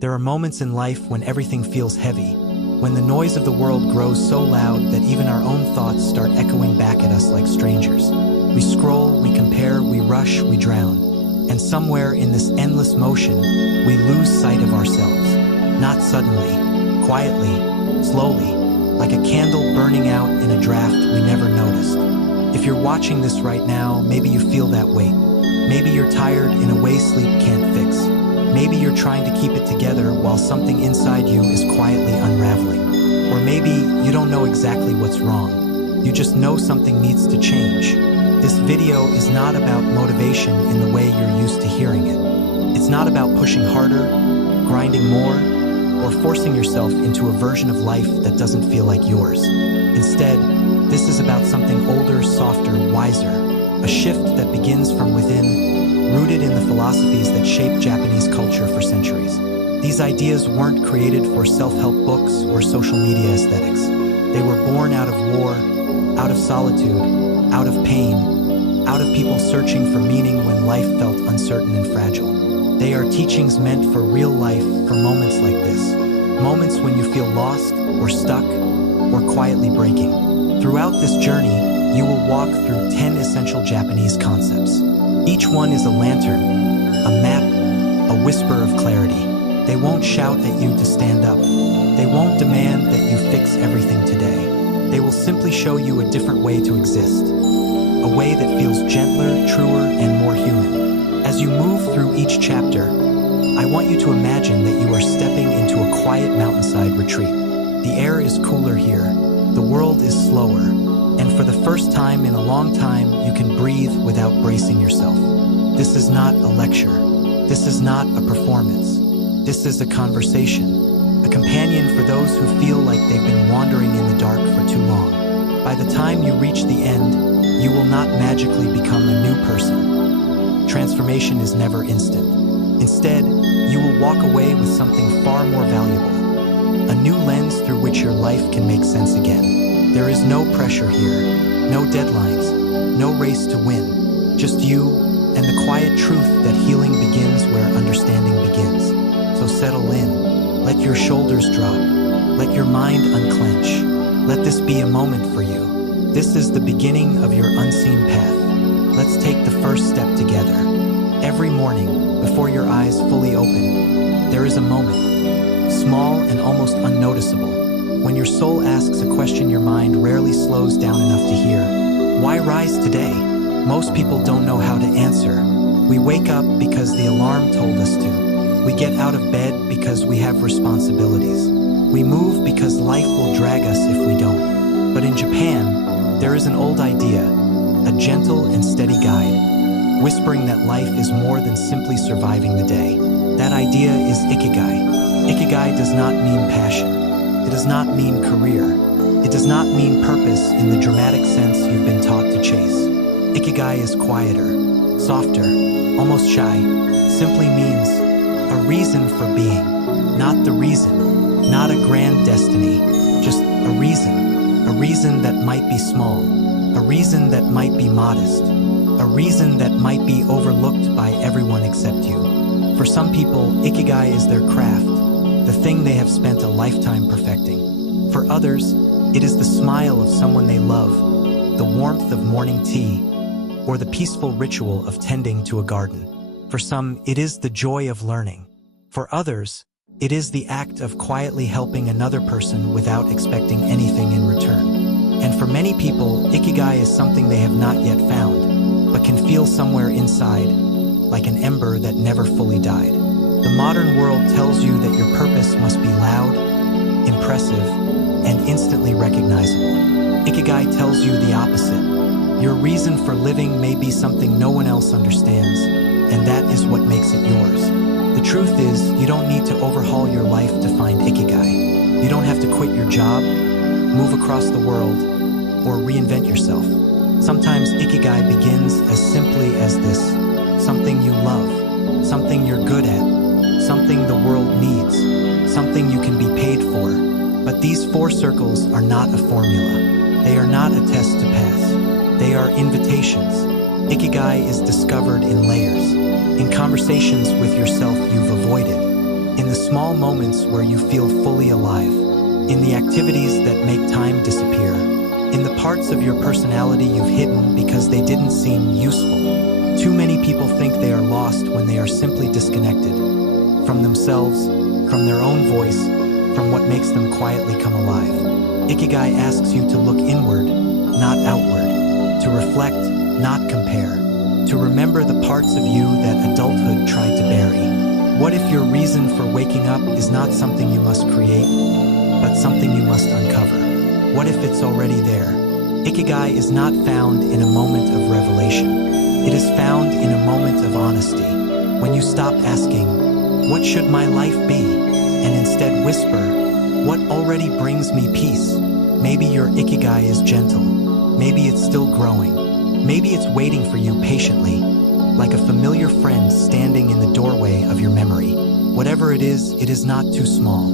There are moments in life when everything feels heavy, when the noise of the world grows so loud that even our own thoughts start echoing back at us like strangers. We scroll, we compare, we rush, we drown. And somewhere in this endless motion, we lose sight of ourselves. Not suddenly, quietly, slowly, like a candle burning out in a draft we never noticed. If you're watching this right now, maybe you feel that weight. Maybe you're tired in a way sleep can't fix. Maybe you're trying to keep it together while something inside you is quietly unraveling. Or maybe you don't know exactly what's wrong. You just know something needs to change. This video is not about motivation in the way you're used to hearing it. It's not about pushing harder, grinding more, or forcing yourself into a version of life that doesn't feel like yours. Instead, this is about something older, softer, wiser, a shift that begins from within, rooted in the philosophies that shaped Japanese culture for centuries. These ideas weren't created for self-help books or social media aesthetics. They were born out of war, out of solitude, out of pain, out of people searching for meaning when life felt uncertain and fragile. They are teachings meant for real life, for moments like this. Moments when you feel lost, or stuck, or quietly breaking. Throughout this journey, you will walk through 10 essential Japanese concepts. Each one is a lantern, a map, a whisper of clarity. They won't shout at you to stand up. They won't demand that you fix everything today. They will simply show you a different way to exist. A way that feels gentler, truer, and more human. As you move through each chapter, I want you to imagine that you are stepping into a quiet mountainside retreat. The air is cooler here, the world is slower, and for the first time in a long time, you can breathe without bracing yourself. This is not a lecture. This is not a performance. This is a conversation, a companion for those who feel like they've been wandering in the dark for too long. By the time you reach the end, you will not magically become a new person. Transformation is never instant. Instead, you will walk away with something far more valuable. A new lens through which your life can make sense again. There is no pressure here, no deadlines, no race to win. Just you and the quiet truth that healing begins where understanding begins. So settle in, let your shoulders drop, let your mind unclench. Let this be a moment for you. This is the beginning of your unseen path. Let's take the first step together. Every morning, before your eyes fully open, there is a moment, small and almost unnoticeable, when your soul asks a question your mind rarely slows down enough to hear. Why rise today? Most people don't know how to answer. We wake up because the alarm told us to. We get out of bed because we have responsibilities. We move because life will drag us if we don't. But in Japan, there is an old idea, a gentle and steady guide, whispering that life is more than simply surviving the day. That idea is Ikigai. Ikigai does not mean passion. It does not mean career. It does not mean purpose in the dramatic sense you've been taught to chase. Ikigai is quieter, softer, almost shy. Simply means a reason for being, not the reason, not a grand destiny, just a reason that might be small, a reason that might be modest, a reason that might be overlooked by everyone except you. For some people, Ikigai is their craft, the thing they have spent a lifetime perfecting. For others, it is the smile of someone they love, the warmth of morning tea, or the peaceful ritual of tending to a garden. For some, it is the joy of learning. For others, it is the act of quietly helping another person without expecting anything in return. And for many people, Ikigai is something they have not yet found, but can feel somewhere inside, like an ember that never fully died. The modern world tells you that your purpose must be loud, impressive, and instantly recognizable. Ikigai tells you the opposite. Your reason for living may be something no one else understands, and that is what makes it yours. The truth is, you don't need to overhaul your life to find Ikigai. You don't have to quit your job, move across the world, or reinvent yourself. Sometimes Ikigai begins as simply as this: something you love, something you're good at, something the world needs, something you can be paid for. But these 4 circles are not a formula. They are not a test to pass. They are invitations. Ikigai is discovered in layers, in conversations with yourself you've avoided, in in the small moments where you feel fully alive, in the activities that make time disappear, in the parts of your personality you've hidden because they didn't seem useful. Too many people think they are lost when they are simply disconnected from themselves, from their own voice, from what makes them quietly come alive. Ikigai asks you to look inward, not outward, to reflect, not compare, to remember the parts of you that adulthood tried to bury. What if your reason for waking up is not something you must create, but something you must uncover? What if it's already there? Ikigai is not found in a moment of revelation. It is found in a moment of honesty, when you stop asking, "What should my life be?" and instead whisper, "What already brings me peace?" Maybe your Ikigai is gentle. Maybe it's still growing. Maybe it's waiting for you patiently, like a familiar friend standing in the doorway of your memory. Whatever it is not too small.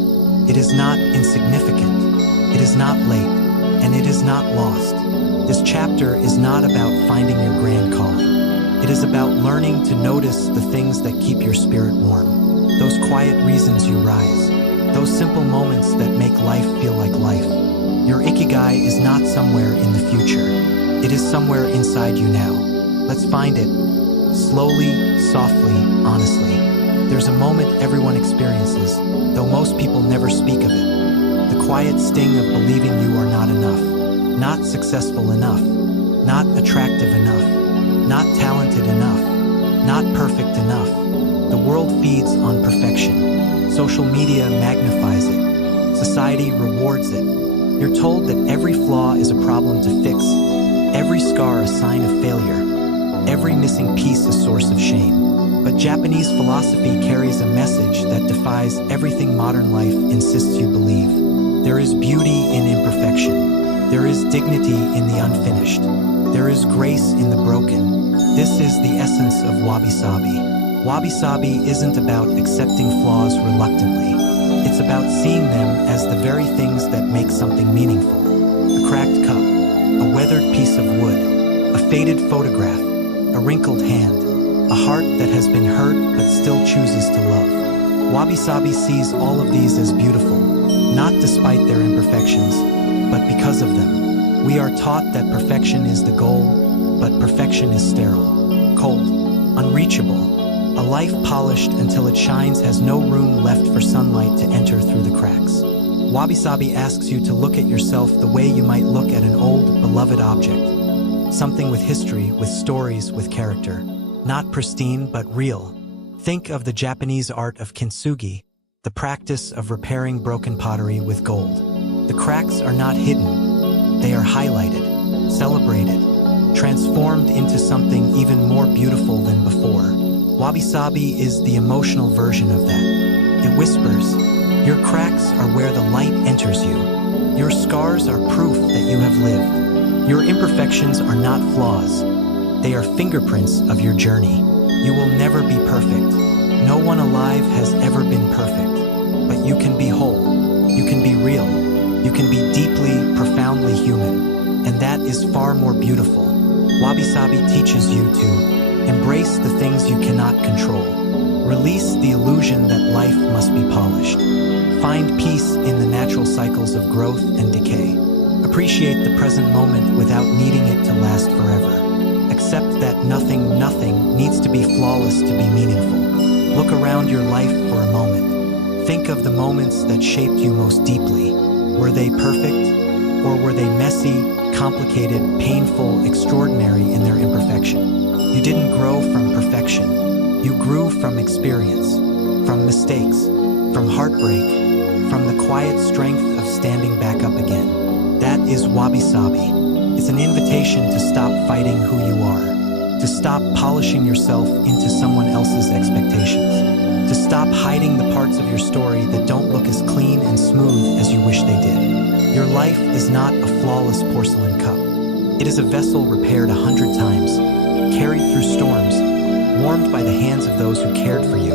It is not insignificant. It is not late, and it is not lost. This chapter is not about finding your grand calling. It is about learning to notice the things that keep your spirit warm, those quiet reasons you rise, those simple moments that make life feel like life. Your Ikigai is not somewhere in the future. It is somewhere inside you now. Let's find it. Slowly, softly, honestly. There's a moment everyone experiences, though most people never speak of it. The quiet sting of believing you are not enough, not successful enough, not attractive enough, not talented enough, not perfect enough. The world feeds on perfection. Social media magnifies it. Society rewards it. You're told that every flaw is a problem to fix, every scar a sign of failure, every missing piece a source of shame. But Japanese philosophy carries a message that defies everything modern life insists you believe. There is beauty in imperfection. There is dignity in the unfinished. There is grace in the broken. This is the essence of wabi-sabi. Wabi-sabi isn't about accepting flaws reluctantly. It's about seeing them as the very things that make something meaningful. A cracked cup, a weathered piece of wood, a faded photograph, a wrinkled hand, a heart that has been hurt but still chooses to love. Wabi-sabi sees all of these as beautiful, not despite their imperfections, but because of them. We are taught that perfection is the goal, but perfection is sterile, cold, unreachable. A life polished until it shines has no room left for sunlight to enter through the cracks. Wabi-sabi asks you to look at yourself the way you might look at an old, beloved object. Something with history, with stories, with character. Not pristine, but real. Think of the Japanese art of kintsugi, the practice of repairing broken pottery with gold. The cracks are not hidden. They are highlighted, celebrated, transformed into something even more beautiful than before. Wabi-sabi is the emotional version of that. It whispers, your cracks are where the light enters you. Your scars are proof that you have lived. Your imperfections are not flaws. They are fingerprints of your journey. You will never be perfect. No one alive has ever been perfect. But you can be whole. You can be real. You can be deeply, profoundly human. And that is far more beautiful. Wabi-sabi teaches you to embrace the things you cannot control. Release the illusion that life must be polished. Find peace in the natural cycles of growth and decay. Appreciate the present moment without needing it to last forever. Accept that nothing needs to be flawless to be meaningful. Look around your life for a moment. Think of the moments that shaped you most deeply. Were they perfect? Or were they messy, complicated, painful, extraordinary in their imperfection? You didn't grow from perfection. You grew from experience, from mistakes, from heartbreak, from the quiet strength of standing back up again. That is wabi-sabi. It's an invitation to stop fighting who you are, to stop polishing yourself into someone else's expectations, to stop hiding the parts of your story that don't look as clean and smooth as you wish they did. Your life is not a flawless porcelain cup. It is a vessel repaired 100 times, carried through storms, warmed by the hands of those who cared for you,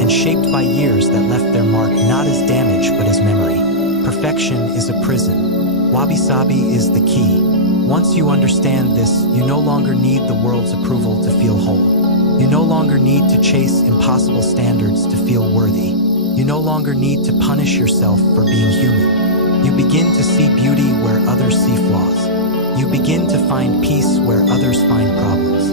and shaped by years that left their mark not as damage but as memory. Perfection is a prison. Wabi-sabi is the key. Once you understand this, you no longer need the world's approval to feel whole. You no longer need to chase impossible standards to feel worthy. You no longer need to punish yourself for being human. You begin to see beauty where others see flaws. You begin to find peace where others find problems.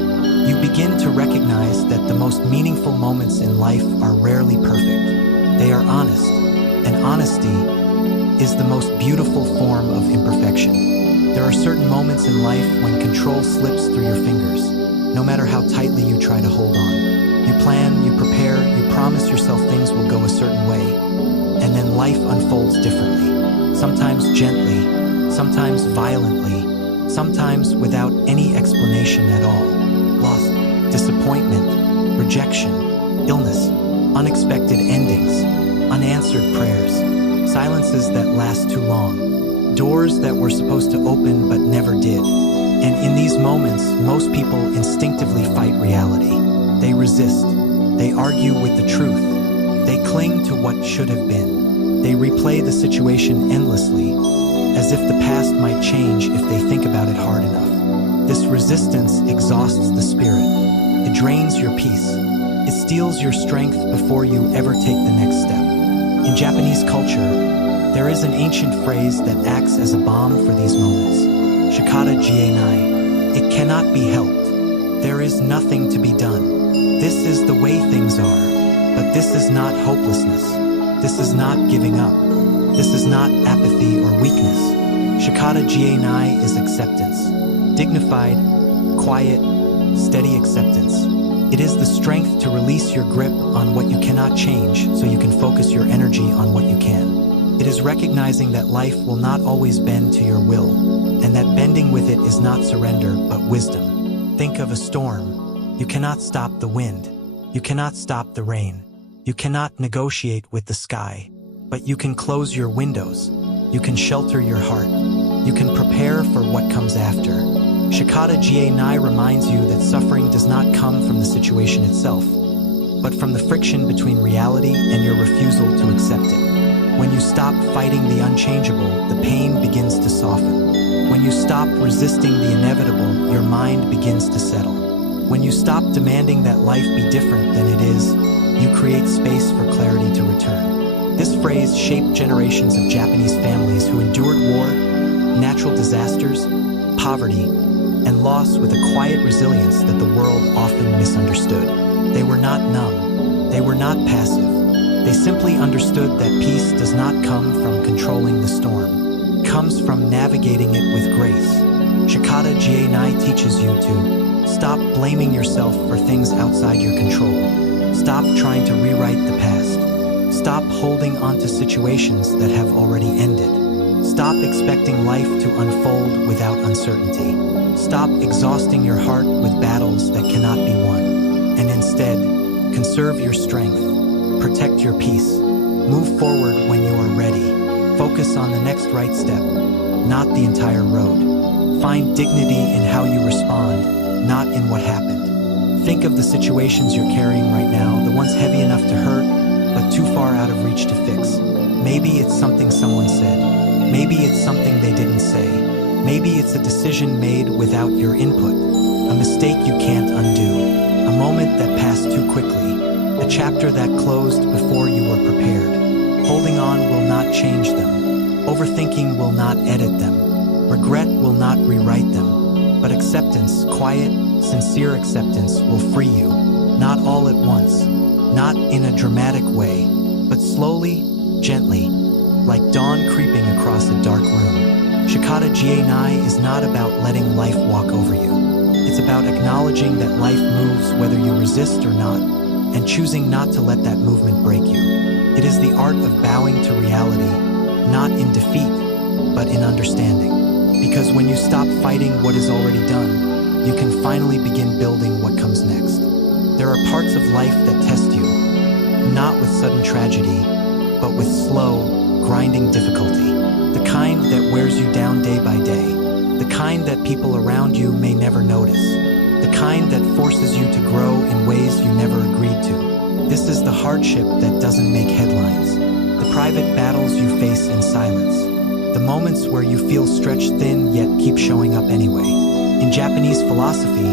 You begin to recognize that the most meaningful moments in life are rarely perfect. They are honest, and honesty is the most beautiful form of imperfection. There are certain moments in life when control slips through your fingers, no matter how tightly you try to hold on. You plan, you prepare, you promise yourself things will go a certain way, and then life unfolds differently. Sometimes gently, sometimes violently, sometimes without any explanation at all. Loss, disappointment, rejection, illness, unexpected endings, unanswered prayers, silences that last too long, doors that were supposed to open but never did. And in these moments, most people instinctively fight reality. They resist. They argue with the truth. They cling to what should have been. They replay the situation endlessly, as if the past might change if they think about it hard enough. This resistance exhausts the spirit. It drains your peace. It steals your strength before you ever take the next step. In Japanese culture, there is an ancient phrase that acts as a balm for these moments. Shikata jienai. It cannot be helped. There is nothing to be done. This is the way things are, but this is not hopelessness. This is not giving up. This is not apathy or weakness. Shikata jienai is acceptance. Dignified, quiet, steady acceptance. It is the strength to release your grip on what you cannot change so you can focus your energy on what you can. It is recognizing that life will not always bend to your will, and that bending with it is not surrender but wisdom. Think of a storm. You cannot stop the wind. You cannot stop the rain. You cannot negotiate with the sky. But you can close your windows. You can shelter your heart. You can prepare for what comes after. Shikata jienai reminds you that suffering does not come from the situation itself, but from the friction between reality and your refusal to accept it. When you stop fighting the unchangeable, the pain begins to soften. When you stop resisting the inevitable, your mind begins to settle. When you stop demanding that life be different than it is, you create space for clarity to return. This phrase shaped generations of Japanese families who endured war, natural disasters, poverty, and loss with a quiet resilience that the world often misunderstood. They were not numb. They were not passive. They simply understood that peace does not come from controlling the storm. It comes from navigating it with grace. Shikata jienai teaches you to stop blaming yourself for things outside your control. Stop trying to rewrite the past. Stop holding on to situations that have already ended. Stop expecting life to unfold without uncertainty. Stop exhausting your heart with battles that cannot be won. And instead, conserve your strength. Protect your peace. Move forward when you are ready. Focus on the next right step, not the entire road. Find dignity in how you respond, not in what happened. Think of the situations you're carrying right now, the ones heavy enough to hurt, but too far out of reach to fix. Maybe it's something someone said. Maybe it's something they didn't say. Maybe it's a decision made without your input, a mistake you can't undo, a moment that passed too quickly, a chapter that closed before you were prepared. Holding on will not change them. Overthinking will not edit them. Regret will not rewrite them. But acceptance, quiet, sincere acceptance, will free you. Not all at once, not in a dramatic way, but slowly, gently, like dawn creeping across a dark room. Shikata jienai is not about letting life walk over you. It's about acknowledging that life moves whether you resist or not, and choosing not to let that movement break you. It is the art of bowing to reality, not in defeat, but in understanding. Because when you stop fighting what is already done, you can finally begin building what comes next. There are parts of life that test you, not with sudden tragedy, but with slow, grinding difficulty. The kind that wears you down day by day. The kind that people around you may never notice. The kind that forces you to grow in ways you never agreed to. This is the hardship that doesn't make headlines. The private battles you face in silence. The moments where you feel stretched thin yet keep showing up anyway. In Japanese philosophy,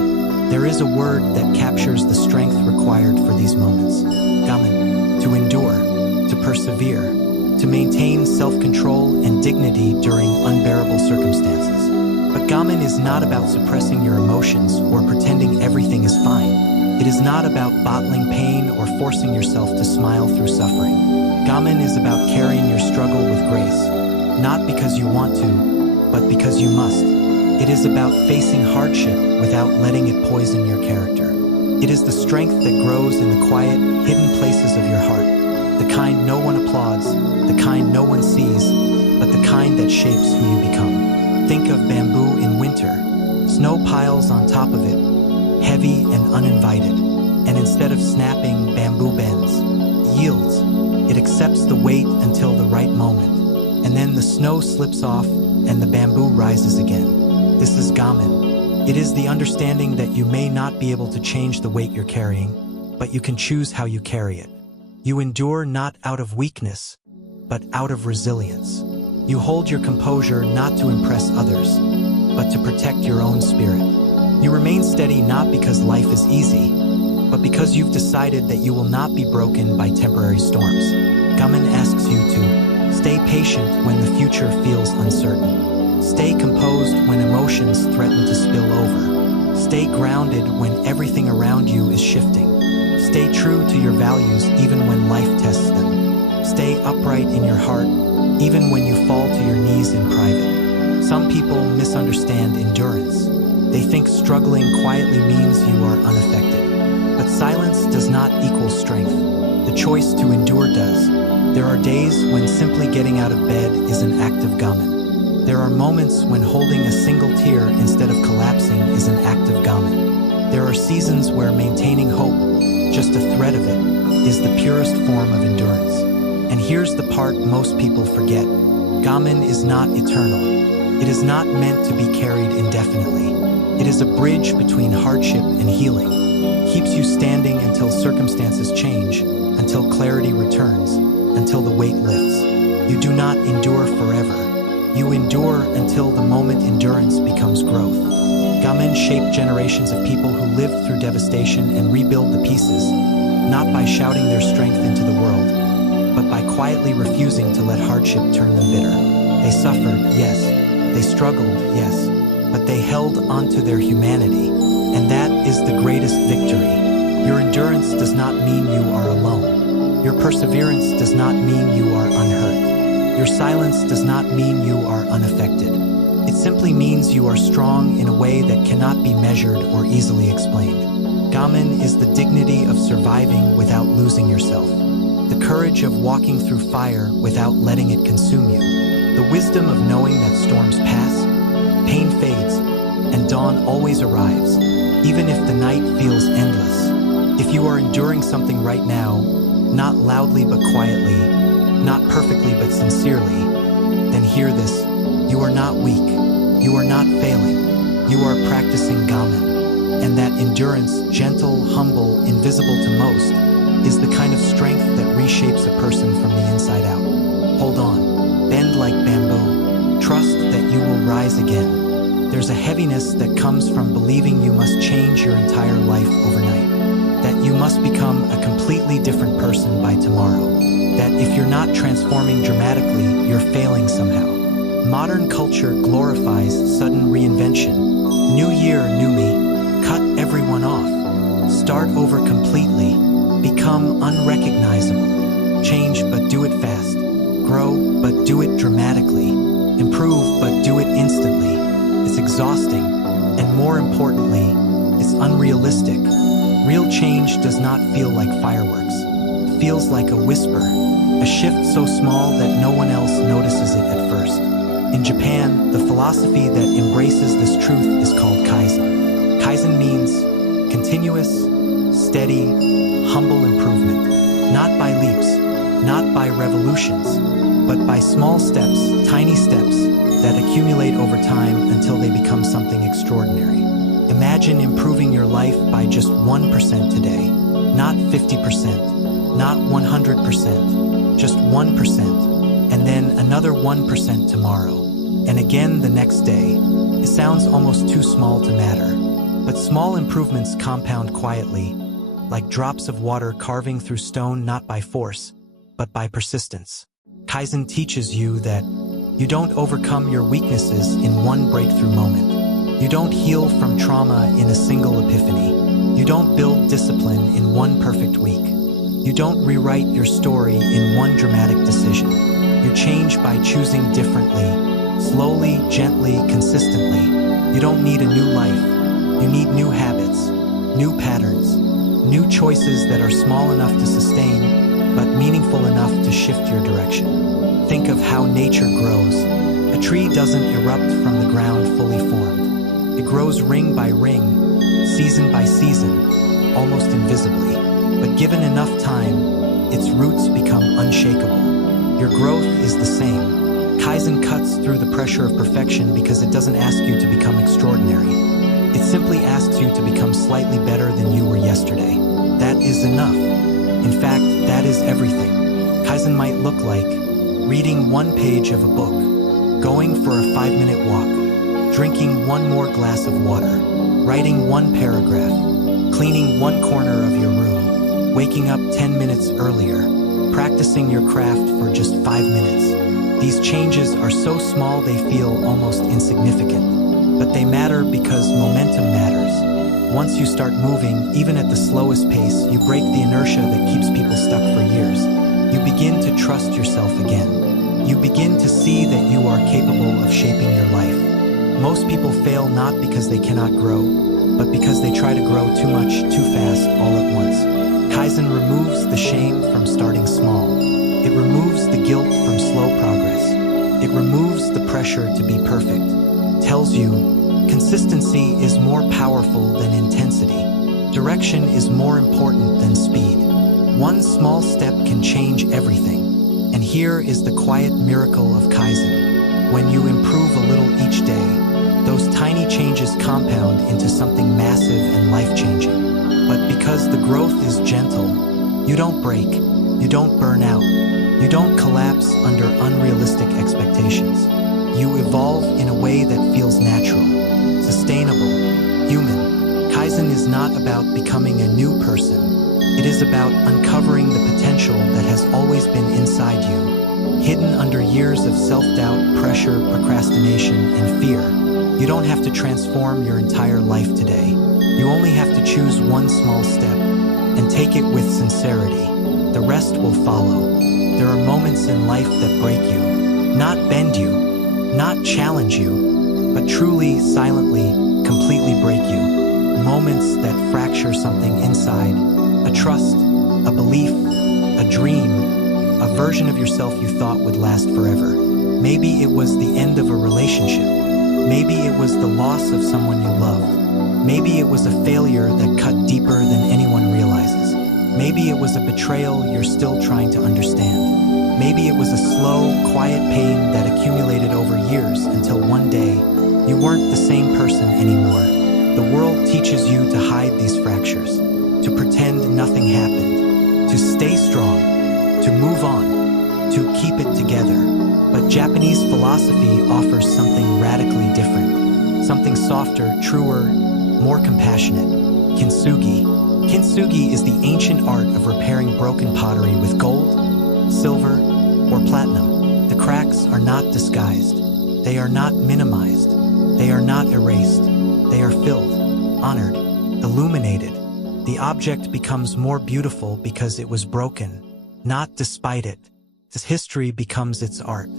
there is a word that captures the strength required for these moments. Gamen, to endure, to persevere, to maintain self-control and dignity during unbearable circumstances. But Gamin is not about suppressing your emotions or pretending everything is fine. It is not about bottling pain or forcing yourself to smile through suffering. Gamin is about carrying your struggle with grace, not because you want to, but because you must. It is about facing hardship without letting it poison your character. It is the strength that grows in the quiet, hidden places of your heart, the kind no one applauds, the kind no one sees, but the kind that shapes who you become. Think of bamboo in winter. Snow piles on top of it, heavy and uninvited, and instead of snapping, bamboo bends, yields. It accepts the weight until the right moment, and then the snow slips off and the bamboo rises again. This is Gamin. It is the understanding that you may not be able to change the weight you're carrying, but you can choose how you carry it. You endure not out of weakness, but out of resilience. You hold your composure not to impress others, but to protect your own spirit. You remain steady not because life is easy, but because you've decided that you will not be broken by temporary storms. Gamin asks you to stay patient when the future feels uncertain. Stay composed when emotions threaten to spill over. Stay grounded when everything around you is shifting. Stay true to your values even when life tests them. Stay upright in your heart even when you fall to your knees in private. Some people misunderstand endurance. They think struggling quietly means you are unaffected. But silence does not equal strength. The choice to endure does. There are days when simply getting out of bed is an act of Gamin. There are moments when holding a single tear instead of collapsing is an act of Gamin. There are seasons where maintaining hope, just a thread of it, is the purest form of endurance. And here's the part most people forget. Gamin is not eternal. It is not meant to be carried indefinitely. It is a bridge between hardship and healing. It keeps you standing until circumstances change, until clarity returns, until the weight lifts. You do not endure forever. You endure until the moment endurance becomes growth. Gamin shaped generations of people who lived through devastation and rebuild the pieces, not by shouting their strength into the world, but by quietly refusing to let hardship turn them bitter. They suffered, yes. They struggled, yes. But they held onto their humanity, and that is the greatest victory. Your endurance does not mean you are alone. Your perseverance does not mean you are unhurt. Your silence does not mean you are unaffected. It simply means you are strong in a way that cannot be measured or easily explained. Gamin is the dignity of surviving without losing yourself, the courage of walking through fire without letting it consume you, the wisdom of knowing that storms pass, pain fades, and dawn always arrives, even if the night feels endless. If you are enduring something right now, not loudly but quietly, not perfectly but sincerely, then hear this. You are not weak. You are not failing. You are practicing Gamin. And that endurance, gentle, humble, invisible to most, is the kind of strength that reshapes a person from the inside out. Hold on. Bend like bamboo. Trust that you will rise again. There's a heaviness that comes from believing you must change your entire life overnight. That you must become a completely different person by tomorrow. That if you're not transforming dramatically, you're failing somehow. Modern culture glorifies sudden reinvention. New year, new me. Cut everyone off. Start over completely. Become unrecognizable. Change, but do it fast. Grow, but do it dramatically. Improve, but do it instantly. It's exhausting, and more importantly, it's unrealistic. Real change does not feel like fireworks. It feels like a whisper, a shift so small that no one else notices it at first. In Japan, the philosophy that embraces this truth is called Kaizen. Kaizen means continuous, steady, humble improvement, not by leaps, not by revolutions, but by small steps, tiny steps that accumulate over time until they become something extraordinary. Imagine improving your life by just 1% today, not 50%, not 100%, just 1%, and then another 1% tomorrow, and again the next day. It sounds almost too small to matter, but small improvements compound quietly, like drops of water carving through stone not by force, but by persistence. Kaizen teaches you that you don't overcome your weaknesses in one breakthrough moment. You don't heal from trauma in a single epiphany. You don't build discipline in one perfect week. You don't rewrite your story in one dramatic decision. You change by choosing differently, slowly, gently, consistently. You don't need a new life. You need new habits, new patterns, new choices that are small enough to sustain, but meaningful enough to shift your direction. Think of how nature grows. A tree doesn't erupt from the ground fully formed. It grows ring by ring, season by season, almost invisibly. But given enough time, its roots become unshakable. Your growth is the same. Kaizen cuts through the pressure of perfection because it doesn't ask you to become extraordinary. It simply asks you to become slightly better than you were yesterday. That is enough. In fact, that is everything. Kaizen might look like reading one page of a book, going for a 5-minute walk, drinking one more glass of water, writing one paragraph, cleaning one corner of your room, waking up 10 minutes earlier, practicing your craft for just 5 minutes. These changes are so small they feel almost insignificant, but they matter because momentum matters. Once you start moving, even at the slowest pace, you break the inertia that keeps people stuck for years. You begin to trust yourself again. You begin to see that you are capable of shaping your life. Most people fail not because they cannot grow, but because they try to grow too much, too fast, all at once. Kaizen removes the shame from starting small. It removes the guilt from slow progress. It removes the pressure to be perfect. Tells you, consistency is more powerful than intensity. Direction is more important than speed. One small step can change everything. And here is the quiet miracle of Kaizen. When you improve a little each day, those tiny changes compound into something massive and life-changing. But because the growth is gentle, you don't break, you don't burn out, you don't collapse under unrealistic expectations. You evolve in a way that feels natural, sustainable, human. Kaizen is not about becoming a new person. It is about uncovering the potential that has always been inside you, hidden under years of self-doubt, pressure, procrastination, and fear. You don't have to transform your entire life today. You only have to choose one small step and take it with sincerity. The rest will follow. There are moments in life that break you, not bend you, not challenge you, but truly, silently, completely break you. Moments that fracture something inside, a trust, a belief, a dream, a version of yourself you thought would last forever. Maybe it was the end of a relationship. Maybe it was the loss of someone you loved. Maybe it was a failure that cut deeper than anyone realizes. Maybe it was a betrayal you're still trying to understand. Maybe it was a slow, quiet pain that accumulated over years until one day you weren't the same person anymore. The world teaches you to hide these fractures, to pretend nothing happened, to stay strong, to move on, to keep it together. But Japanese philosophy offers something radically different, something softer, truer, more compassionate. Kintsugi. Kintsugi is the ancient art of repairing broken pottery with gold, silver, or platinum. The cracks are not disguised. They are not minimized. They are not erased. They are filled, honored, illuminated. The object becomes more beautiful because it was broken, not despite it. Its history becomes its art.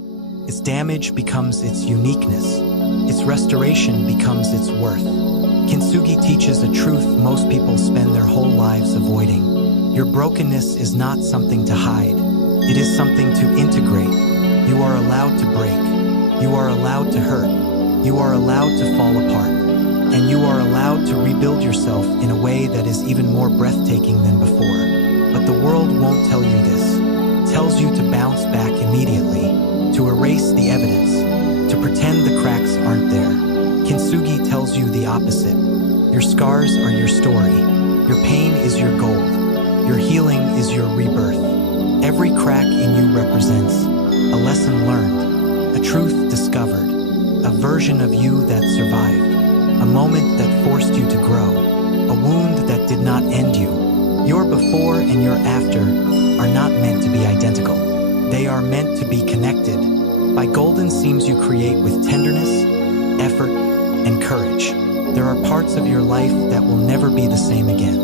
Its damage becomes its uniqueness. Its restoration becomes its worth. Kintsugi teaches a truth most people spend their whole lives avoiding. Your brokenness is not something to hide. It is something to integrate. You are allowed to break. You are allowed to hurt. You are allowed to fall apart. And you are allowed to rebuild yourself in a way that is even more breathtaking than before. But the world won't tell you this. It tells you to bounce back immediately, to erase the evidence, to pretend the cracks aren't there. Kintsugi tells you the opposite. Your scars are your story. Your pain is your gold. Your healing is your rebirth. Every crack in you represents a lesson learned, a truth discovered, a version of you that survived, a moment that forced you to grow, a wound that did not end you. Your before and your after are not meant to be identical. They are meant to be connected by golden seams you create with tenderness, effort, and courage. There are parts of your life that will never be the same again,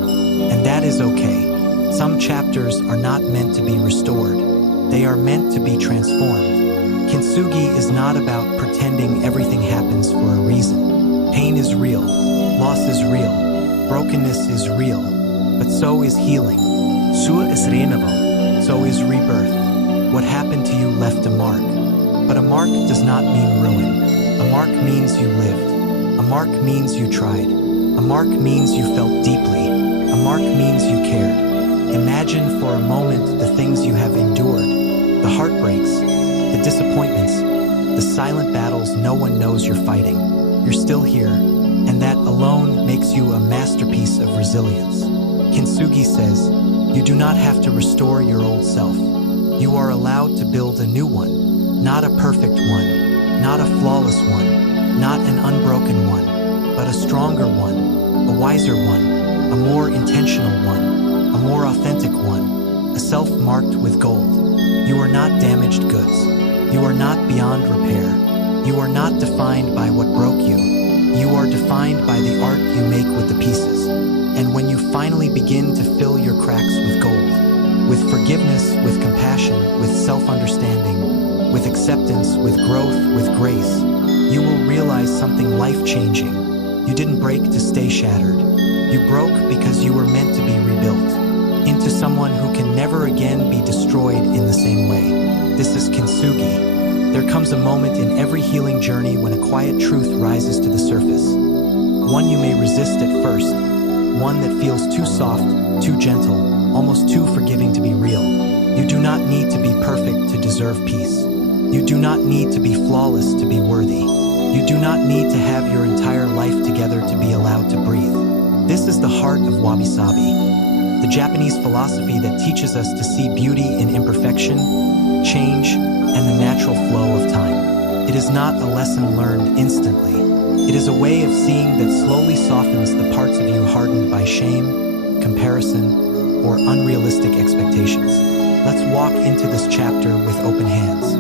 and that is okay. Some chapters are not meant to be restored. They are meant to be transformed. Kintsugi is not about pretending everything happens for a reason. Pain is real, loss is real, brokenness is real, but so is healing. Så is renewal. So is rebirth. What happened to you left a mark. But a mark does not mean ruin. A mark means you lived. A mark means you tried. A mark means you felt deeply. A mark means you cared. Imagine for a moment the things you have endured, the heartbreaks, the disappointments, the silent battles no one knows you're fighting. You're still here, and that alone makes you a masterpiece of resilience. Kintsugi says, you do not have to restore your old self. You are allowed to build a new one, not a perfect one, not a flawless one, not an unbroken one, but a stronger one, a wiser one, a more intentional one, a more authentic one, a self marked with gold. You are not damaged goods. You are not beyond repair. You are not defined by what broke you. You are defined by the art you make with the pieces. And when you finally begin to fill your cracks with gold, with forgiveness, with compassion, with self-understanding, with acceptance, with growth, with grace, you will realize something life-changing. You didn't break to stay shattered. You broke because you were meant to be rebuilt into someone who can never again be destroyed in the same way. This is Kintsugi. There comes a moment in every healing journey when a quiet truth rises to the surface. One you may resist at first, one that feels too soft, too gentle, almost too forgiving to be real. You do not need to be perfect to deserve peace. You do not need to be flawless to be worthy. You do not need to have your entire life together to be allowed to breathe. This is the heart of wabi-sabi, the Japanese philosophy that teaches us to see beauty in imperfection, change, and the natural flow of time. It is not a lesson learned instantly. It is a way of seeing that slowly softens the parts of you hardened by shame, comparison, or unrealistic expectations. Let's walk into this chapter with open hands.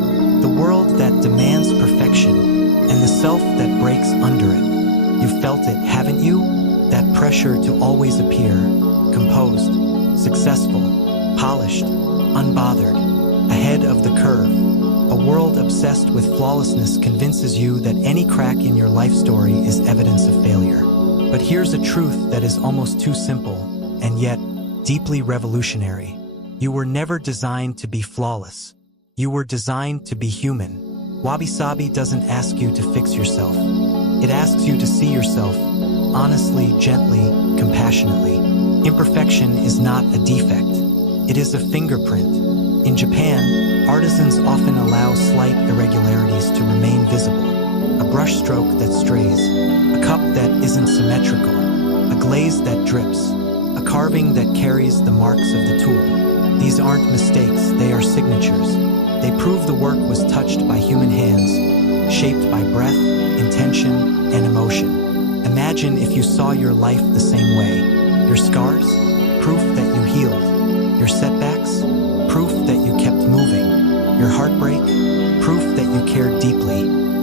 The world that demands perfection and the self that breaks under it. You felt it, haven't you? That pressure to always appear composed, successful, polished, unbothered, ahead of the curve. A world obsessed with flawlessness convinces you that any crack in your life story is evidence of failure. But here's a truth that is almost too simple, and yet deeply revolutionary. You were never designed to be flawless. You were designed to be human. Wabi-sabi doesn't ask you to fix yourself. It asks you to see yourself honestly, gently, compassionately. Imperfection is not a defect. It is a fingerprint. In Japan, artisans often allow slight irregularities to remain visible. A brush stroke that strays, a cup that isn't symmetrical, a glaze that drips, a carving that carries the marks of the tool. These aren't mistakes, they are signatures. They prove the work was touched by human hands, shaped by breath, intention, and emotion. Imagine if you saw your life the same way. Your scars? Proof that you healed. Your setbacks? Proof that you kept moving. Your heartbreak? Proof that you cared deeply.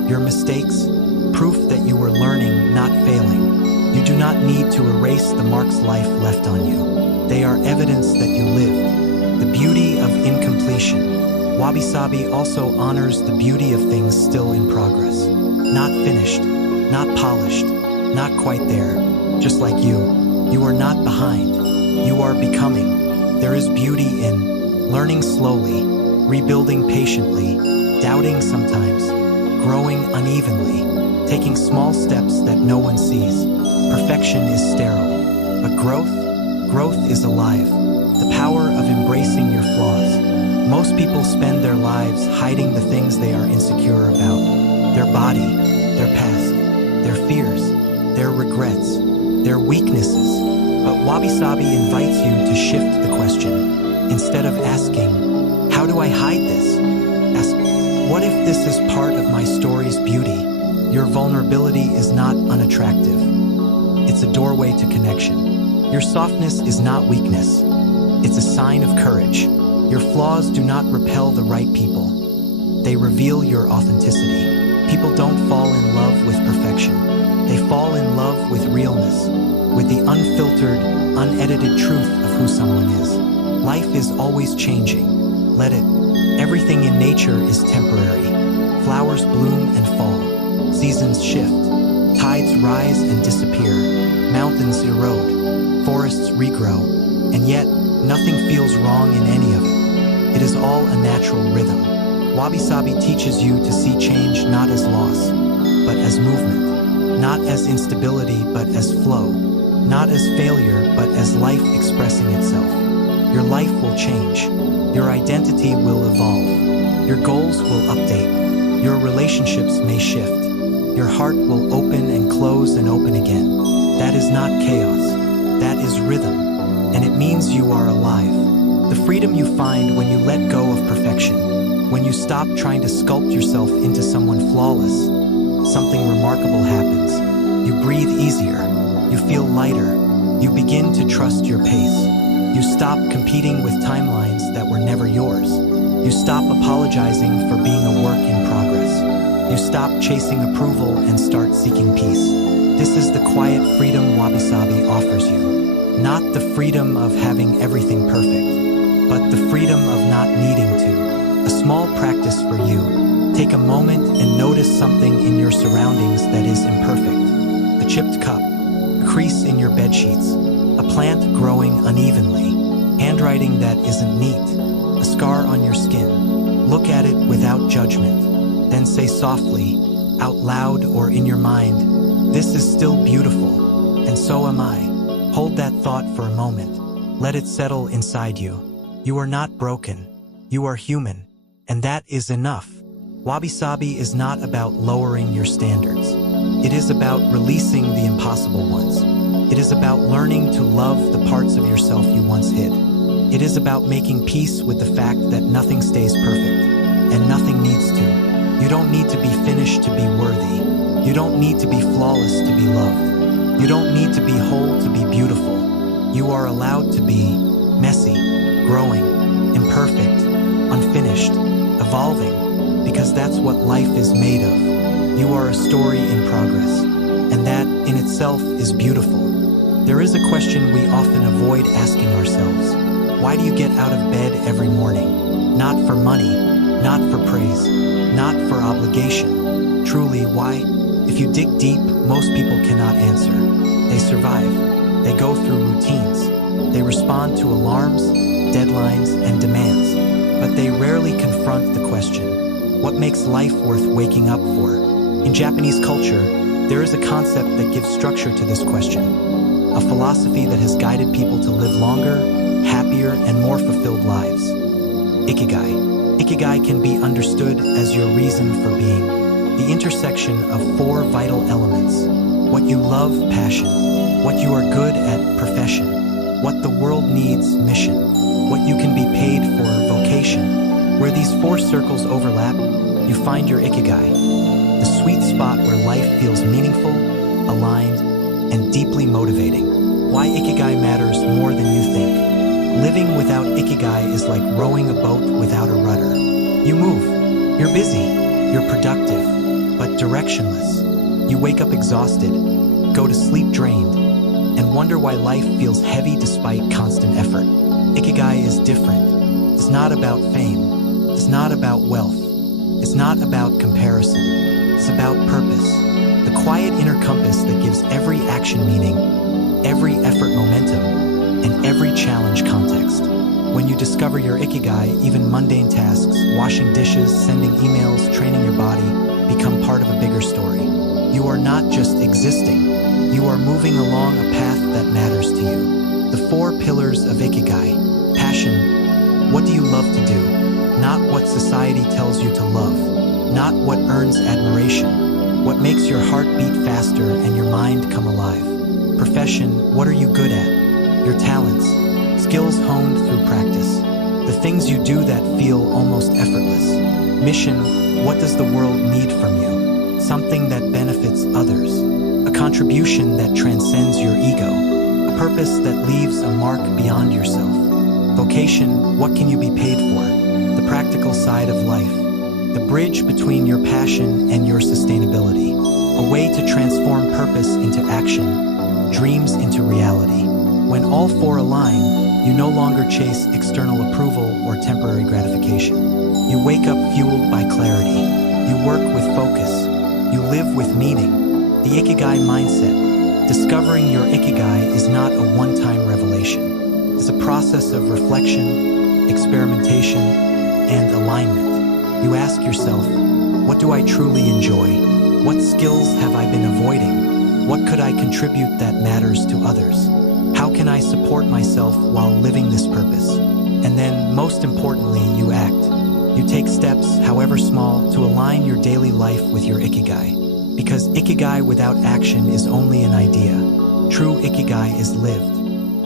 Your mistakes? Proof that you were learning, not failing. You do not need to erase the marks life left on you. They are evidence that you lived. The beauty of incompletion. Wabi-sabi also honors the beauty of things still in progress. Not finished, not polished, not quite there. Just like you are not behind. You are becoming. There is beauty in learning slowly, rebuilding patiently, doubting sometimes, growing unevenly, taking small steps that no one sees. Perfection is sterile, but growth is alive. The power of embracing your flaws. Most people spend their lives hiding the things they are insecure about. Their body, their past, their fears, their regrets, their weaknesses. But wabi-sabi invites you to shift the question. Instead of asking, how do I hide this? Ask, what if this is part of my story's beauty? Your vulnerability is not unattractive. It's a doorway to connection. Your softness is not weakness. It's a sign of courage. Your flaws do not repel the right people. They reveal your authenticity. People don't fall in love with perfection. They fall in love with realness, with the unfiltered, unedited truth of who someone is. Life is always changing. Let it. Everything in nature is temporary. Flowers bloom and fall. Seasons shift. Tides rise and disappear. Mountains erode. Forests regrow. And yet, nothing feels wrong in any of it. It is all a natural rhythm. Wabi-sabi teaches you to see change not as loss, but as movement. Not as instability, but as flow. Not as failure, but as life expressing itself. Your life will change. Your identity will evolve. Your goals will update. Your relationships may shift. Your heart will open and close and open again. That is not chaos. That is rhythm. And it means you are alive. The freedom you find when you let go of perfection, when you stop trying to sculpt yourself into someone flawless, something remarkable happens. You breathe easier. You feel lighter. You begin to trust your pace. You stop competing with timelines that were never yours. You stop apologizing for being a work in progress. You stop chasing approval and start seeking peace. This is the quiet freedom Wabi-sabi offers you. Not the freedom of having everything perfect, but the freedom of not needing to. A small practice for you. Take a moment and notice something in your surroundings that is imperfect. A chipped cup, a crease in your bedsheets, a plant growing unevenly, handwriting that isn't neat, a scar on your skin. Look at it without judgment. Then say softly, out loud or in your mind, "This is still beautiful, and so am I." Hold that thought for a moment. Let it settle inside you. You are not broken. You are human, and that is enough. Wabi-sabi is not about lowering your standards. It is about releasing the impossible ones. It is about learning to love the parts of yourself you once hid. It is about making peace with the fact that nothing stays perfect, and nothing needs to. You don't need to be finished to be worthy. You don't need to be flawless to be loved. You don't need to be whole to be beautiful. You are allowed to be messy, growing, imperfect, unfinished, evolving, because that's what life is made of. You are a story in progress, and that in itself is beautiful. There is a question we often avoid asking ourselves. Why do you get out of bed every morning? Not for money, not for praise, not for obligation. Truly, why? If you dig deep, most people cannot answer. They survive. They go through routines. They respond to alarms, deadlines, and demands. But they rarely confront the question, what makes life worth waking up for? In Japanese culture, there is a concept that gives structure to this question. A philosophy that has guided people to live longer, happier, and more fulfilled lives. Ikigai. Ikigai can be understood as your reason for being. The intersection of four vital elements. What you love, passion. What you are good at, profession. What the world needs, mission. What you can be paid for, vocation. Where these four circles overlap, you find your Ikigai. The sweet spot where life feels meaningful, aligned, and deeply motivating. Why Ikigai matters more than you think. Living without Ikigai is like rowing a boat without a rudder. You move, you're busy, you're productive, but directionless. You wake up exhausted, go to sleep drained, and wonder why life feels heavy despite constant effort. Ikigai is different. It's not about fame. It's not about wealth. It's not about comparison. It's about purpose. The quiet inner compass that gives every action meaning, every effort momentum, and every challenge context. When you discover your Ikigai, even mundane tasks, washing dishes, sending emails, training your body, become part of a bigger story. You are not just existing. You are moving along a path that matters to you. The four pillars of Ikigai. Passion. What do you love to do? Not what society tells you to love. Not what earns admiration. What makes your heart beat faster and your mind come alive. Profession. What are you good at? Your talents. Skills honed through practice. The things you do that feel almost effortless. Mission. What does the world need from you? Something that benefits others. A contribution that transcends your ego. A purpose that leaves a mark beyond yourself. Vocation, what can you be paid for? The practical side of life. The bridge between your passion and your sustainability. A way to transform purpose into action, dreams into reality. When all four align, you no longer chase external approval or temporary gratification. You wake up fueled by clarity. You work with focus. You live with meaning. The Ikigai mindset. Discovering your Ikigai is not a one-time revelation. It's a process of reflection, experimentation, and alignment. You ask yourself, what do I truly enjoy? What skills have I been avoiding? What could I contribute that matters to others? How can I support myself while living this purpose? And then, most importantly, you act. You take steps, however small, to align your daily life with your Ikigai. Because Ikigai without action is only an idea. True Ikigai is lived.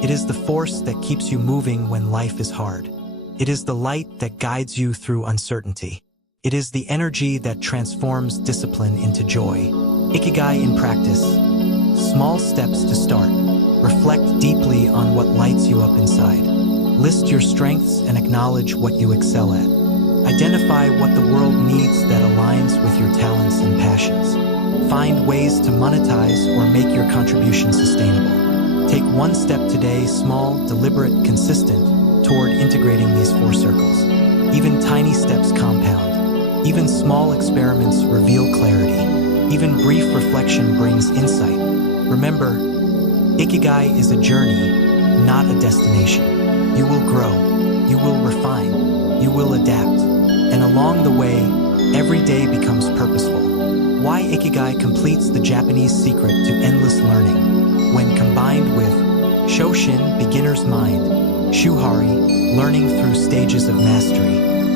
It is the force that keeps you moving when life is hard. It is the light that guides you through uncertainty. It is the energy that transforms discipline into joy. Ikigai in practice. Small steps to start. Reflect deeply on what lights you up inside. List your strengths and acknowledge what you excel at. Identify what the world needs that aligns with your talents and passions. Find ways to monetize or make your contribution sustainable. Take one step today, small, deliberate, consistent, toward integrating these four circles. Even tiny steps compound. Even small experiments reveal clarity. Even brief reflection brings insight. Remember, Ikigai is a journey, not a destination. You will grow, you will refine, you will adapt, and along the way, every day becomes purposeful. Why Ikigai completes the Japanese secret to endless learning. When combined with Shoshin, beginner's mind, Shuhari, learning through stages of mastery,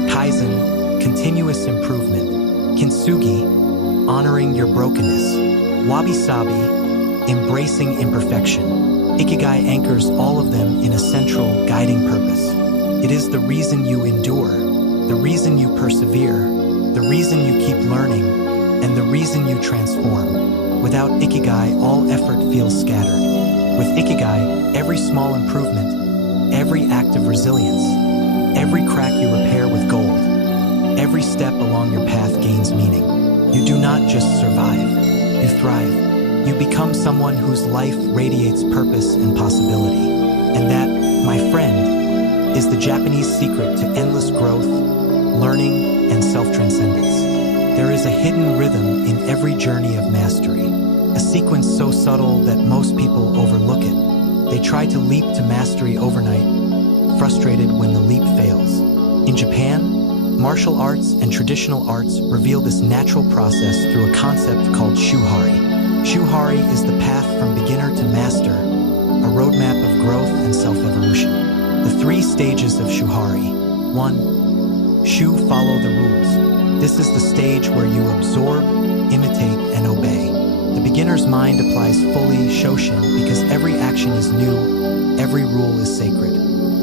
Kaizen, continuous improvement, Kintsugi, honoring your brokenness, Wabi-sabi, embracing imperfection. Ikigai anchors all of them in a central, guiding purpose. It is the reason you endure, the reason you persevere, the reason you keep learning, and the reason you transform. Without Ikigai, all effort feels scattered. With Ikigai, every small improvement, every act of resilience, every crack you repair with gold, every step along your path gains meaning. You do not just survive, you thrive. You become someone whose life radiates purpose and possibility. And that, my friend, is the Japanese secret to endless growth, learning, and self-transcendence. There is a hidden rhythm in every journey of mastery, a sequence so subtle that most people overlook it. They try to leap to mastery overnight, frustrated when the leap fails. In Japan, martial arts and traditional arts reveal this natural process through a concept called Shuhari. Shuhari is the path from beginner to master, a roadmap of growth and self-evolution. The three stages of Shuhari. 1. Shu, follow the rules. This is the stage where you absorb, imitate, and obey. The beginner's mind applies fully Shoshin because every action is new, every rule is sacred.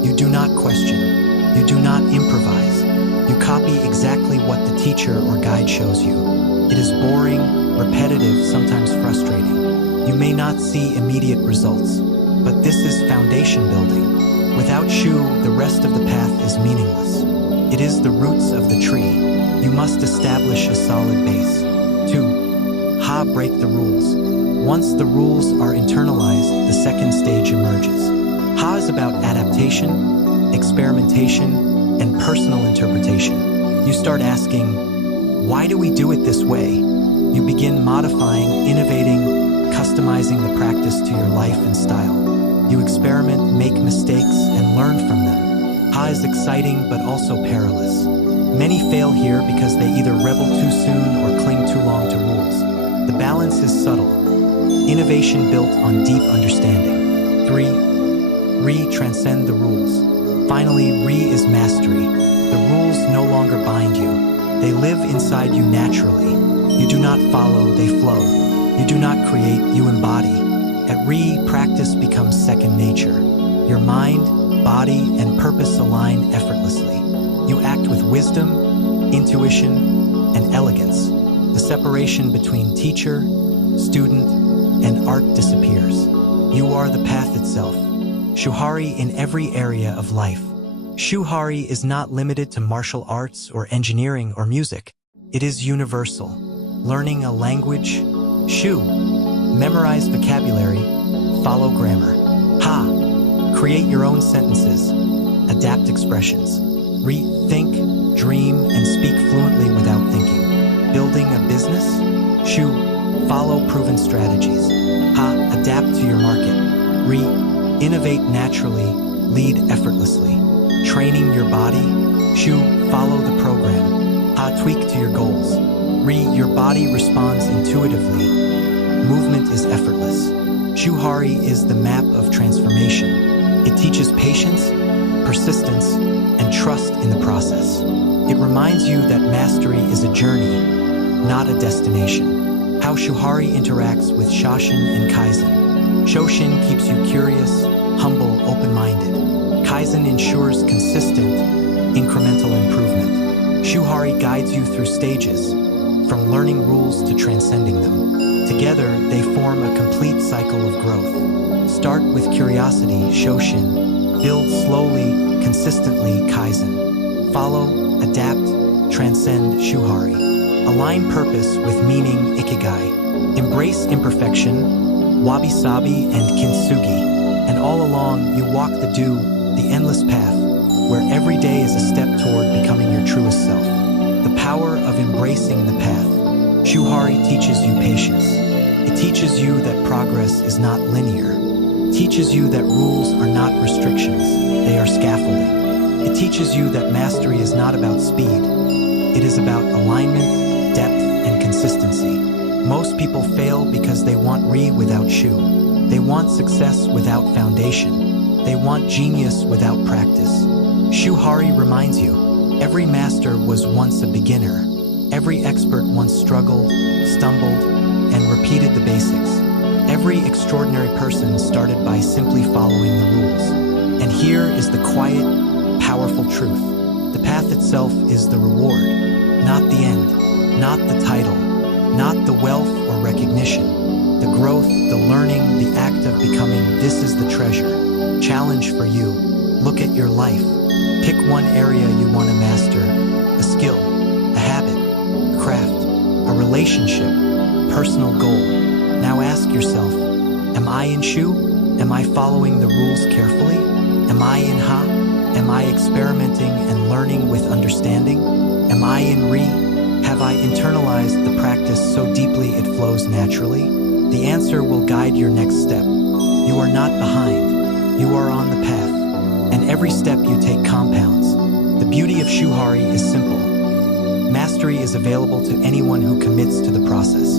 You do not question, you do not improvise. You copy exactly what the teacher or guide shows you. It is boring, repetitive, sometimes frustrating. You may not see immediate results, but this is foundation building. Without Shu, the rest of the path is meaningless. It is the roots of the tree. You must establish a solid base. 2. Ha, break the rules. Once the rules are internalized, the second stage emerges. Ha is about adaptation, experimentation, and personal interpretation. You start asking, why do we do it this way? You begin modifying, innovating, customizing the practice to your life and style. You experiment, make mistakes, and learn from them. Ha is exciting but also perilous. Many fail here because they either rebel too soon or cling too long to rules. The balance is subtle. Innovation built on deep understanding. 3. Re, transcend the rules. Finally, Re is mastery. The rules no longer bind you. They live inside you naturally. You do not follow, they flow. You do not create, you embody. At Re, practice becomes second nature. Your mind, body, and purpose align effortlessly. You act with wisdom, intuition, and elegance. The separation between teacher, student, and art disappears. You are the path itself. Shuhari in every area of life. Shuhari is not limited to martial arts or engineering or music. It is universal. Learning a language, Shu. Memorize vocabulary, follow grammar. Ha. Create your own sentences, adapt expressions. Think, dream, and speak fluently without thinking. Building a business, Shu. Follow proven strategies. Ha. Adapt to your market. Innovate naturally, lead effortlessly. Training your body, Shu. Follow the program. Ha. Tweak to your goals. Your body responds intuitively. Movement is effortless. Shuhari is the map of transformation. It teaches patience, persistence, and trust in the process. It reminds you that mastery is a journey, not a destination. How Shuhari interacts with Shoshin and Kaizen. Shoshin keeps you curious, humble, open-minded. Kaizen ensures consistent, incremental improvement. Shuhari guides you through stages, from learning rules to transcending them. Together, they form a complete cycle of growth. Start with curiosity, Shoshin. Build slowly, consistently, Kaizen. Follow, adapt, transcend, Shuhari. Align purpose with meaning, Ikigai. Embrace imperfection, wabi-sabi and kintsugi. And all along, you walk the endless path, where every day is a step toward becoming your truest self. The power of embracing the path. Shuhari teaches you patience. It teaches you that progress is not linear. It teaches you that rules are not restrictions, they are scaffolding. It teaches you that mastery is not about speed. It is about alignment, depth, and consistency. Most people fail because they want without Shu. They want success without foundation. They want genius without practice. Shuhari reminds you, every master was once a beginner. Every expert once struggled, stumbled, and repeated the basics. Every extraordinary person started by simply following the rules. And here is the quiet, powerful truth. The path itself is the reward, not the end, not the title, not the wealth or recognition. The growth, the learning, the act of becoming, this is the treasure. Challenge for you. Look at your life. Pick one area you want to master. A skill, a habit, craft, a relationship, personal goal. Now ask yourself, am I in Shu? Am I following the rules carefully? Am I in Ha? Am I experimenting and learning with understanding? Am I in Ri? Have I internalized the practice so deeply it flows naturally? The answer will guide your next step. You are not behind. You are on the path. And every step you take compounds. The beauty of Shuhari is simple. Mastery is available to anyone who commits to the process.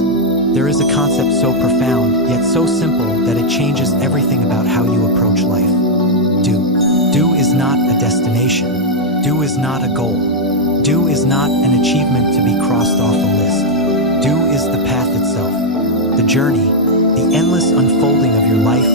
There is a concept so profound, yet so simple, that it changes everything about how you approach life. Do. Do is not a destination. Do is not a goal. Do is not an achievement to be crossed off a list. Do is the path itself. The journey, the endless unfolding of your life,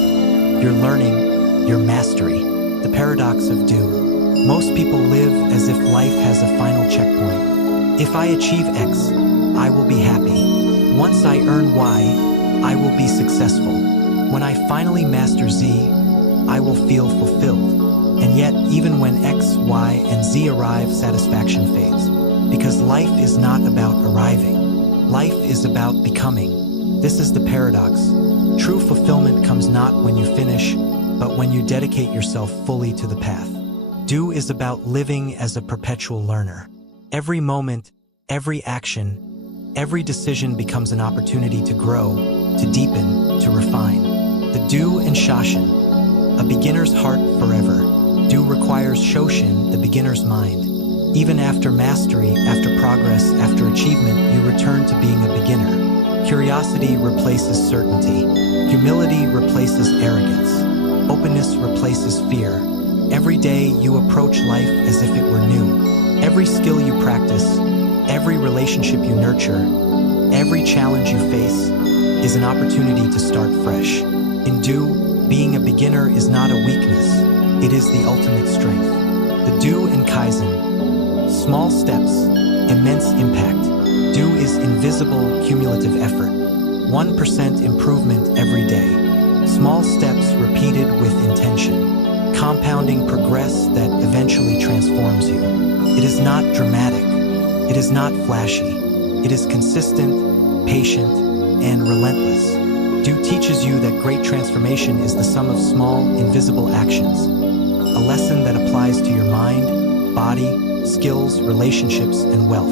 your learning, your mastery. The paradox of do. Most people live as if life has a final checkpoint. If I achieve X, I will be happy. Once I earn Y, I will be successful. When I finally master Z, I will feel fulfilled. And yet, even when X, Y, and Z arrive, satisfaction fades. Because life is not about arriving. Life is about becoming. This is the paradox. True fulfillment comes not when you finish, but when you dedicate yourself fully to the path. Do is about living as a perpetual learner. Every moment, every action, every decision becomes an opportunity to grow, to deepen, to refine. The do and Shoshin, a beginner's heart forever. Do requires Shoshin, the beginner's mind. Even after mastery, after progress, after achievement, you return to being a beginner. Curiosity replaces certainty. Humility replaces arrogance. Openness replaces fear. Every day you approach life as if it were new. Every skill you practice, every relationship you nurture, every challenge you face is an opportunity to start fresh. In Do, being a beginner is not a weakness, it is the ultimate strength. The Do and Kaizen, small steps, immense impact. Do is invisible, cumulative effort. 1% improvement every day. Small steps repeated with intention. compounding progress that eventually transforms you. It is not dramatic. It is not flashy. It is consistent, patient, and relentless. Do teaches you that great transformation is the sum of small, invisible actions. A lesson that applies to your mind, body, skills, relationships, and wealth.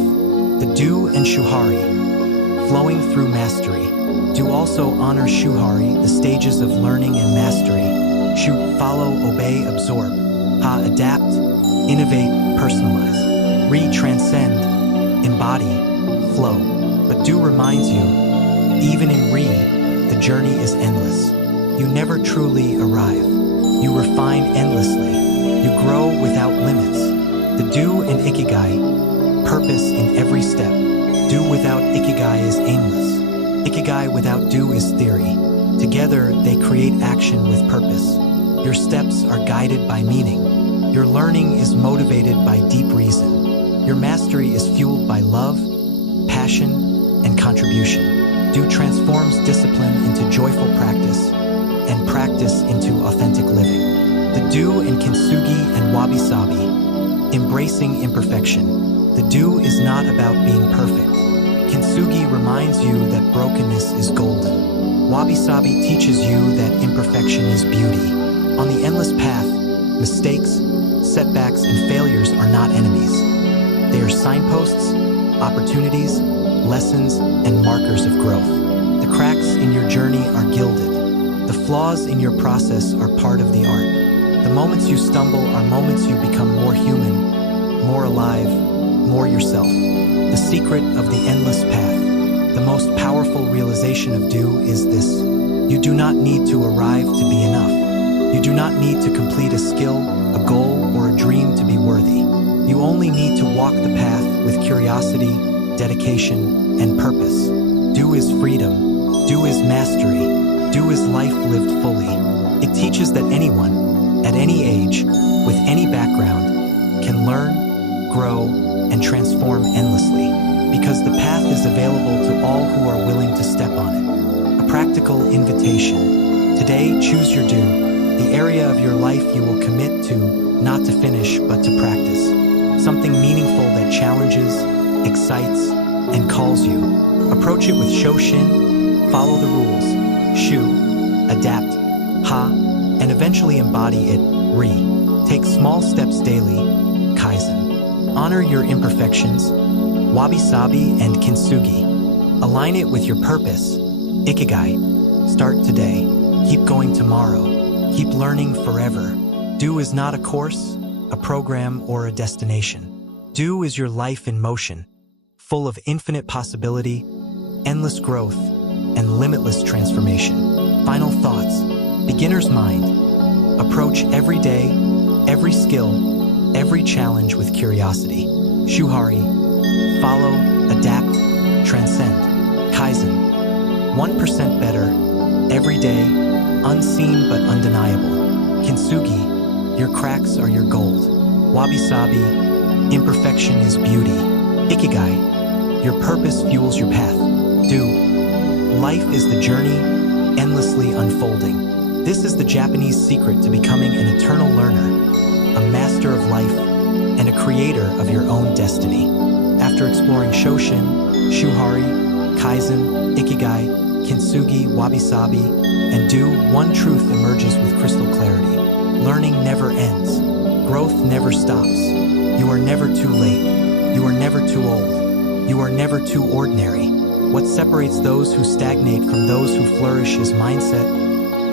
The Do and Shuhari, flowing through mastery. Do also honors Shuhari, the stages of learning and mastery. Shu, follow, obey, absorb. Ha, adapt, innovate, personalize. Re, transcend, embody, flow. But Do reminds you, even in Re, the journey is endless. You never truly arrive. You refine endlessly. You grow without limits. The Do and Ikigai, purpose in every step. Do without Ikigai is aimless. Ikigai without Do is theory. Together, they create action with purpose. Your steps are guided by meaning. Your learning is motivated by deep reason. Your mastery is fueled by love, passion, and contribution. Do transforms discipline into joyful practice, and practice into authentic living. The Do in Kintsugi and Wabi-Sabi, embracing imperfection. The Do is not about being perfect. Kintsugi reminds you that brokenness is golden. Wabi-Sabi teaches you that imperfection is beauty. On the endless path, mistakes, setbacks, and failures are not enemies. They are signposts, opportunities, lessons, and markers of growth. The cracks in your journey are gilded. The flaws in your process are part of the art. The moments you stumble are moments you become more human, more alive, more yourself. The secret of the endless path. The most powerful realization of Do is this. You do not need to arrive to be enough. You do not need to complete a skill, a goal, or a dream to be worthy. You only need to walk the path with curiosity, dedication, and purpose. Do is freedom. Do is mastery. Do is life lived fully. It teaches that anyone, at any age, with any background, can learn, grow, and transform endlessly, because the path is available to all who are willing to step on it. A practical invitation. Today, choose your Do. The area of your life you will commit to, not to finish, but to practice. Something meaningful that challenges, excites, and calls you. Approach it with Shoshin, follow the rules, Shu, adapt, Ha, and eventually embody it, Re. Take small steps daily, Kaizen. Honor your imperfections, Wabi-Sabi and Kintsugi. Align it with your purpose, Ikigai. Start today, keep going tomorrow. Keep learning forever. Do is not a course, a program, or a destination. Do is your life in motion, full of infinite possibility, endless growth, and limitless transformation. Final thoughts. Beginner's mind. Approach every day, every skill, every challenge with curiosity. Shuhari. Follow, adapt, transcend. Kaizen. 1% better, every day, unseen but undeniable. Kintsugi, your cracks are your gold. Wabi-Sabi, imperfection is beauty. Ikigai, your purpose fuels your path. Do, life is the journey, endlessly unfolding. This is the Japanese secret to becoming an eternal learner, a master of life, and a creator of your own destiny. After exploring Shoshin, Shuhari, Kaizen, Ikigai, Kintsugi, Wabi-Sabi, and Do, one truth emerges with crystal clarity. Learning never ends. Growth never stops. You are never too late. You are never too old. You are never too ordinary. What separates those who stagnate from those who flourish is mindset,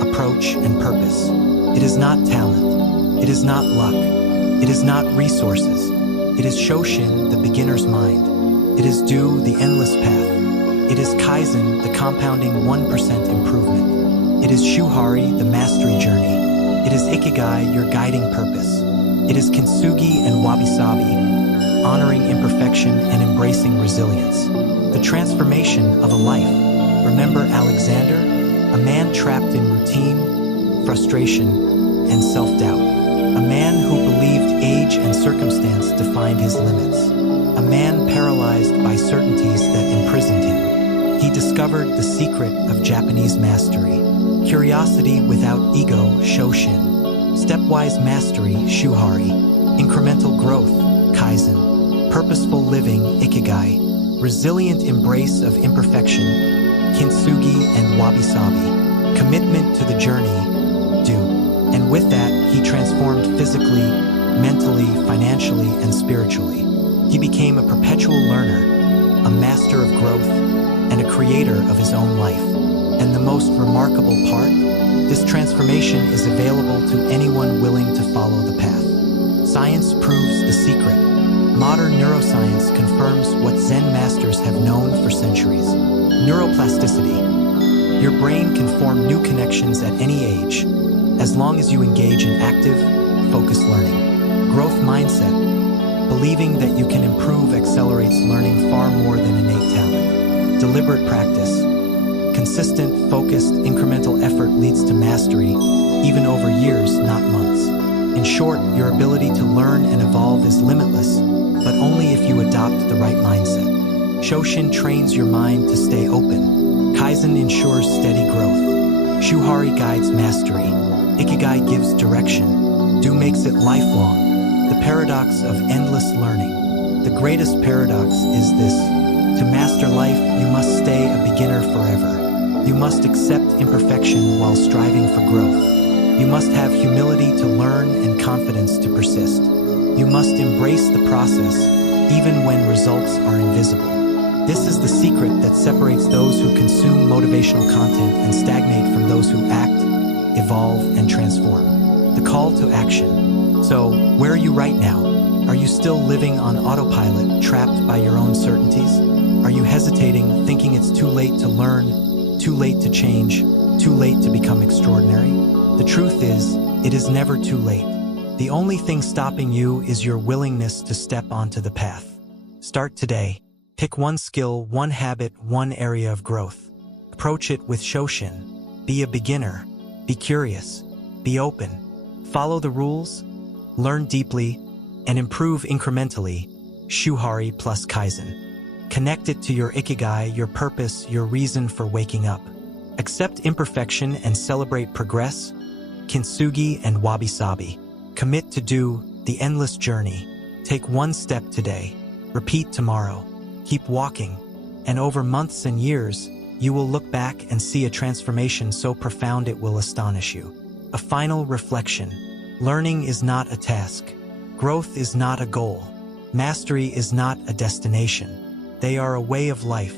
approach, and purpose. It is not talent. It is not luck. It is not resources. It is Shoshin, the beginner's mind. It is Do, the endless path. It is Kaizen, the compounding 1% improvement. It is Shuhari, the mastery journey. It is Ikigai, your guiding purpose. It is Kintsugi and Wabi-Sabi, honoring imperfection and embracing resilience. The transformation of a life. Remember Alexander, a man trapped in routine, frustration, and self-doubt. A man who believed age and circumstance defined his limits. A man paralyzed by certainties that imprisoned him. He discovered the secret of Japanese mastery. Curiosity without ego, Shoshin. Stepwise mastery, Shuhari. Incremental growth, Kaizen. Purposeful living, Ikigai. Resilient embrace of imperfection, Kintsugi and Wabi-sabi. Commitment to the journey, Do. And with that, he transformed physically, mentally, financially, and spiritually. He became a perpetual learner, a master of growth, and a creator of his own life. And the most remarkable part? This transformation is available to anyone willing to follow the path. Science proves the secret. Modern neuroscience confirms what Zen masters have known for centuries. Neuroplasticity. Your brain can form new connections at any age, as long as you engage in active, focused learning. Growth mindset. Believing that you can improve accelerates learning far more than innate talent. Deliberate practice. Consistent, focused, incremental effort leads to mastery, even over years, not months. In short, your ability to learn and evolve is limitless, but only if you adopt the right mindset. Shoshin trains your mind to stay open. Kaizen ensures steady growth. Shuhari guides mastery. Ikigai gives direction. Do makes it lifelong. The paradox of endless learning. The greatest paradox is this. To master life, you must stay a beginner forever. You must accept imperfection while striving for growth. You must have humility to learn and confidence to persist. You must embrace the process, even when results are invisible. This is the secret that separates those who consume motivational content and stagnate from those who act, evolve, and transform. The call to action. So, where are you right now? Are you still living on autopilot, trapped by your own certainties? Are you hesitating, thinking it's too late to learn, too late to change, too late to become extraordinary? The truth is, it is never too late. The only thing stopping you is your willingness to step onto the path. Start today. Pick one skill, one habit, one area of growth. Approach it with Shoshin. Be a beginner. Be curious. Be open. Follow the rules. Learn deeply. And improve incrementally. Shuhari plus Kaizen. Connect it to your Ikigai, your purpose, your reason for waking up. Accept imperfection and celebrate progress. Kintsugi and Wabi-sabi. Commit to do the endless journey. Take one step today. Repeat tomorrow. Keep walking. And over months and years, you will look back and see a transformation so profound it will astonish you. A final reflection. Learning is not a task. Growth is not a goal. Mastery is not a destination. They are a way of life,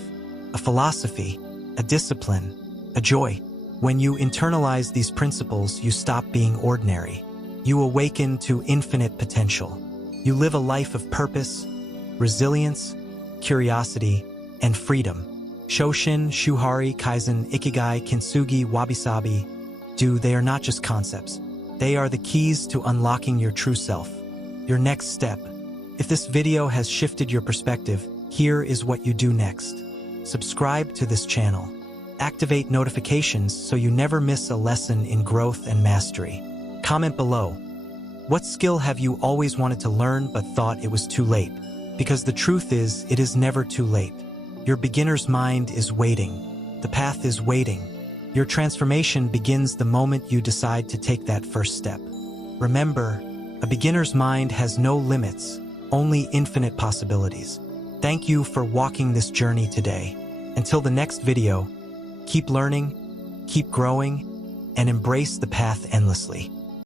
a philosophy, a discipline, a joy. When you internalize these principles, you stop being ordinary. You awaken to infinite potential. You live a life of purpose, resilience, curiosity, and freedom. Shoshin, Shuhari, Kaizen, Ikigai, Kintsugi, Wabi-sabi, they are not just concepts. They are the keys to unlocking your true self. Your next step. If this video has shifted your perspective, here is what you do next. Subscribe to this channel. Activate notifications so you never miss a lesson in growth and mastery. Comment below. What skill have you always wanted to learn but thought it was too late? Because the truth is, it is never too late. Your beginner's mind is waiting. The path is waiting. Your transformation begins the moment you decide to take that first step. Remember, a beginner's mind has no limits, only infinite possibilities. Thank you for walking this journey today. Until the next video, keep learning, keep growing, and embrace the path endlessly.